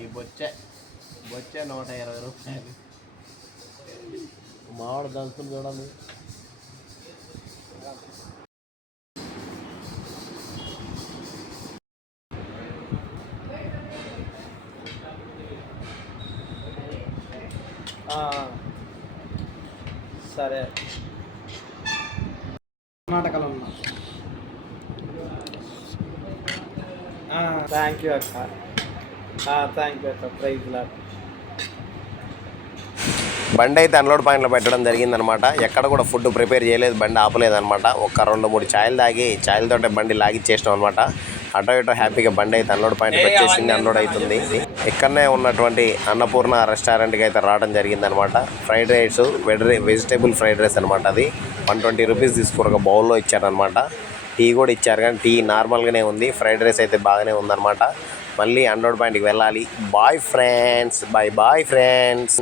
ఈ బొచ్చే 120 రూపాయలు. మామిడి దంచులు చూడండి. సరే కర్ణాటకలో ఉన్నా. థ్యాంక్ యూ అక్క. థ్యాంక్ యూ అక్క. ప్రైజ్ లాట్. బండి అయితే అన్లోడ్ పాయింట్లో పెట్టడం జరిగిందనమాట. ఎక్కడ కూడా ఫుడ్ ప్రిపేర్ చేయలేదు, బండి ఆపలేదనమాట. ఒక 2-3 ఛాయలు తాగి ఛాయలతోటే బండి లాగిచ్చేసినాం అనమాట. అటో ఇటో హ్యాపీగా బండి అయితే అన్లోడ్ పాయింట్కి వచ్చేసింది, అన్లోడ్ అవుతుంది. ఇక్కడనే ఉన్నటువంటి అన్నపూర్ణ రెస్టారెంట్కి అయితే రావడం జరిగిందనమాట. Fried rice, vegetable fried rice అనమాట. అది 120 రూపీస్ తీసుకుని ఒక బౌల్లో ఇచ్చారనమాట. టీ కూడా ఇచ్చారు, కానీ టీ నార్మల్గానే ఉంది. ఫ్రైడ్ రైస్ అయితే బాగానే ఉందన్నమాట. మళ్ళీ అన్లోడ్ పాయింట్కి వెళ్ళాలి. Bye friends. Bye friends.